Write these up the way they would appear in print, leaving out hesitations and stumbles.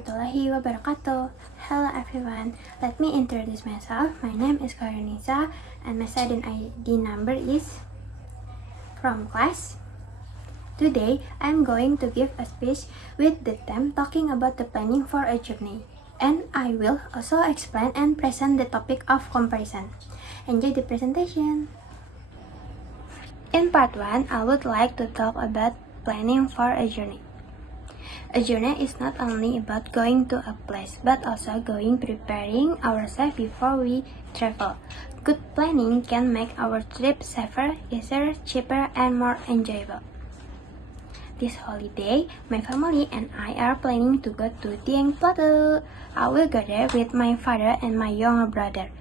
warahmatullahi wabarakatuh. Hello everyone, let me introduce myself. My name is Karinisa and my student ID number is from class. Today, I'm going to give a speech with the theme talking about the planning for a journey. And I will also explain and present the topic of comparison. Enjoy the presentation. In part 1, I would like to talk about planning for a journey. A journey is not only about going to a place, but also preparing ourselves before we travel. Good planning can make our trip safer, easier, cheaper, and more enjoyable. This holiday, my family and I are planning to go to Dieng Plateau. I will go there with my father and my younger brother.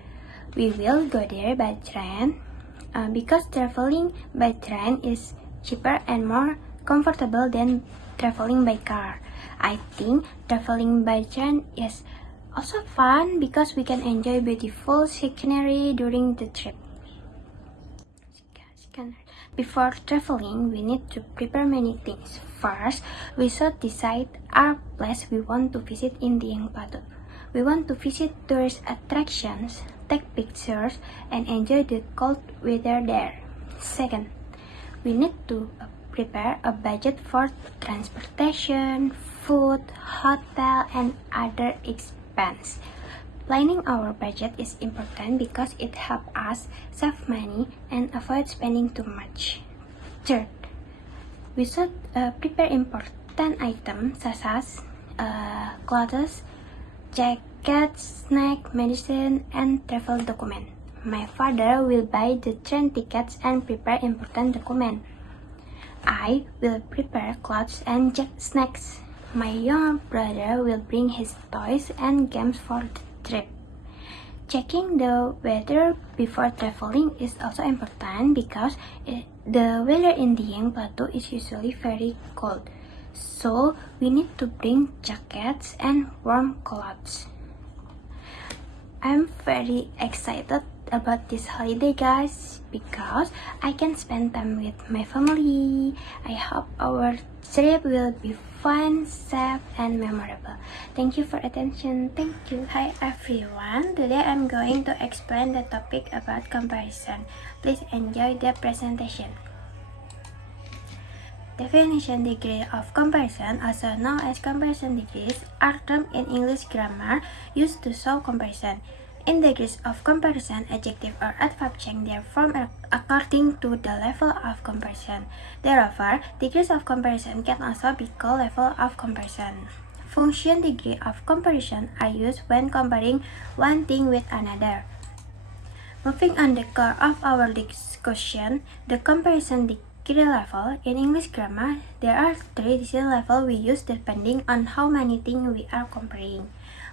We will go there by train because traveling by train is cheaper and more comfortable than traveling by car. I think traveling by train is also fun because we can enjoy beautiful scenery during the trip. Before traveling, we need to prepare many things. First, we should decide our place we want to visit in Dieng Plateau. We want to visit tourist attractions, take pictures, and enjoy the cold weather there. Second, we need to prepare a budget for transportation, food, hotel, and other expense. Planning our budget is important because it helps us save money and avoid spending too much. Third, we should prepare important items such as clothes, jackets, snack, medicine, and travel document. My father will buy the train tickets and prepare important documents. I will prepare clothes and snacks. My younger brother will bring his toys and games for the trip. Checking the weather before traveling is also important because the weather in Dieng Plateau is usually very cold. So we need to bring jackets and warm clothes. I'm very excited about this holiday, guys, because I can spend time with my family. I hope our trip will be fun, safe, and memorable. Thank you for attention. Thank you. Hi everyone. Today I'm going to explain the topic about comparison. Please enjoy the presentation. Definition: degree of comparison, also known as comparison degrees, are terms in English grammar used to show comparison. In degrees of comparison, adjective or adverb change their form according to the level of comparison. Therefore, degrees of comparison can also be called level of comparison. Function: degree of comparison are used when comparing one thing with another. Moving on the core of our discussion, the comparison degree level. In English grammar, there are three distinct levels we use depending on how many things we are comparing.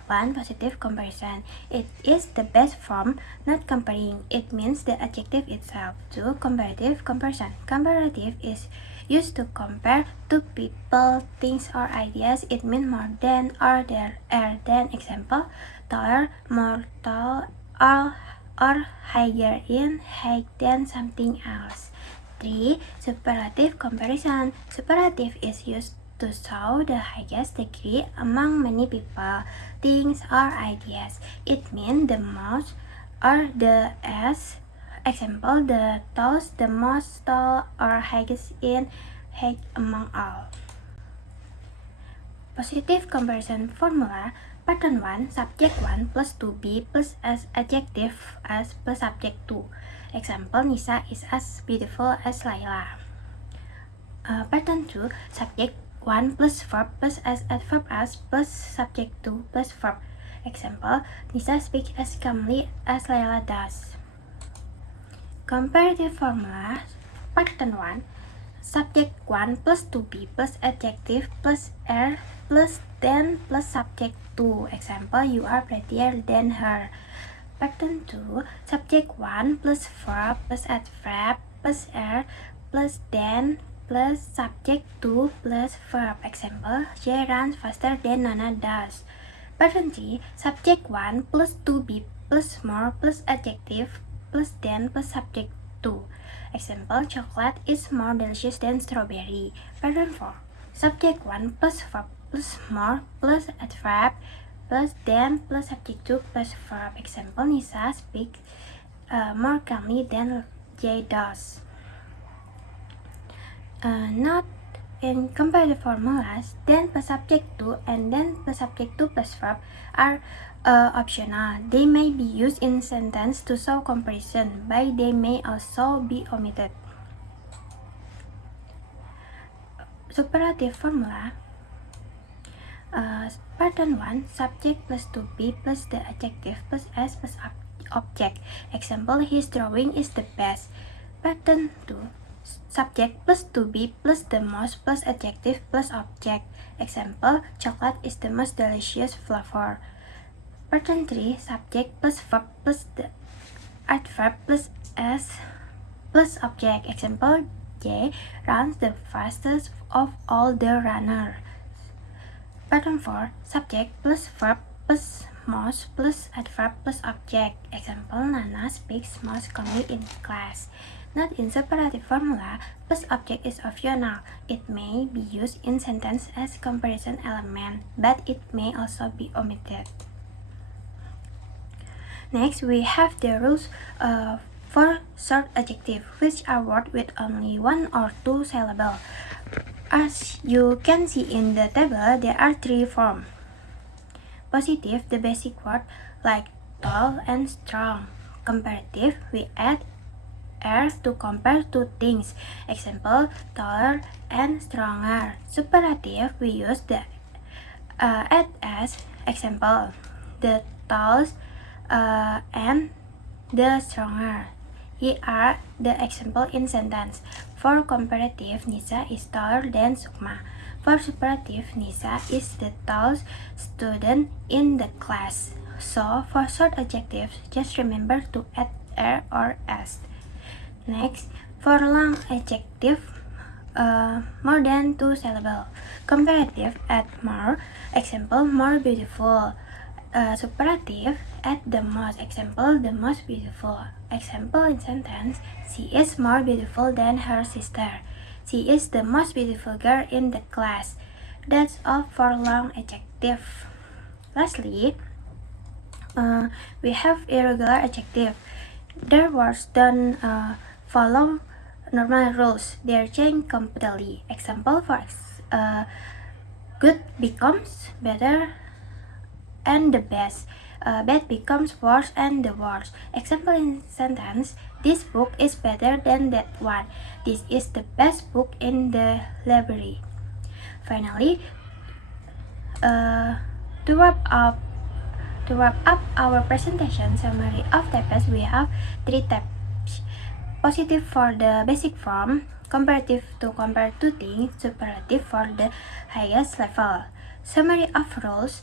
1. Positive comparison. It is the best form, not comparing. It means the adjective itself. 2. Comparative comparison. Comparative is used to compare two people, things, or ideas. It means more than or there are than. Example: taller, more tall, or higher in height than something else. 3. Superlative comparison. Superlative is used to show the highest degree among many people, things, or ideas. It means the most or the as. Example: the tallest, the most tall, or highest in height among all. Positive comparison formula. Pattern 1. Subject 1 plus 2b plus as adjective as plus subject 2. Example: Nisa is as beautiful as Laila. Pattern 2. Subject 1 plus verb plus as adverb as plus subject 2 plus verb. Example: Nisa speaks as calmly as Laila does. Comparative formula. Pattern 1. Subject 1 plus 2b plus adjective plus er plus than plus subject 2. Example: You are prettier than her. Pattern 2. Subject 1 plus verb plus adverb plus er plus than plus subject 2 plus verb. Example: She runs faster than Nana does. Pattern 3. Subject 1 plus 2b plus more plus adjective plus than plus subject 2. Example: Chocolate is more delicious than strawberry. Pattern 4. Subject 1 plus verb plus more plus adverb plus than plus subject to plus verb. Example, Nisa speaks more calmly than Jay does. Note in comparative formulas, then plus subject to and then plus subject to plus verb are optional. They may be used in sentence to show comparison, but they may also be omitted. Superlative formula. Pattern 1, subject plus to be plus the adjective plus s plus object. Example, his drawing is the best. Pattern 2, subject plus to be plus the most plus adjective plus object. Example, chocolate is the most delicious flavor. Pattern 3, subject plus verb plus the adverb plus s plus object. Example, Jay runs the fastest of all the runners. Pattern 4, subject plus verb plus most plus adverb plus object. Example, Nana speaks most calmly in class. Not in superlative formula, plus object is optional. It may be used in sentence as comparison element, but it may also be omitted. Next, we have the rules for short adjective, which are words with only 1 or 2 syllables. As you can see in the table, there are 3 forms. Positive, the basic word like tall and strong. Comparative, we add er to compare two things. Example, taller and stronger. Superlative, we use the add as. Example, the tallest and the stronger. Here are the example in sentence. For comparative, Nisa is taller than Sukma. For superlative, Nisa is the tallest student in the class. So, for short adjectives, just remember to add er or s. Next, for long adjective, more than 2 syllables. Comparative, add more. Example, more beautiful. Superlative, add the most. Example, the most beautiful. Example in sentence, she is more beautiful than her sister. She is the most beautiful girl in the class. That's all for long adjective. Lastly, we have irregular adjective. Their words don't follow normal rules. They are changed completely. Example, good becomes better and the best. Bad becomes worse and the worst. Example in sentence, this book is better than that one. This is the best book in the library. Finally, to wrap up our presentation summary of types, we have 3 types. Positive for the basic form, comparative to compare two things, superlative for the highest level. Summary of rules.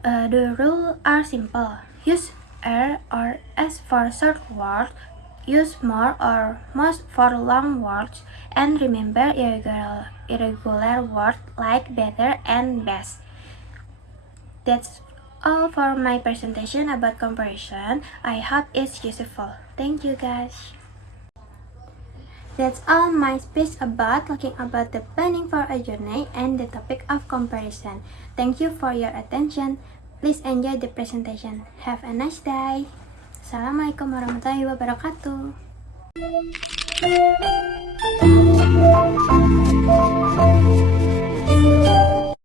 The rules are simple. Use er or s for short words, use more or most for long words, and remember irregular words like better and best. That's all for my presentation about comparison. I hope it's useful. Thank you guys. That's all my speech about talking about the planning for a journey and the topic of comparison. Thank you for your attention. Please enjoy the presentation. Have a nice day. Assalamualaikum warahmatullahi wabarakatuh.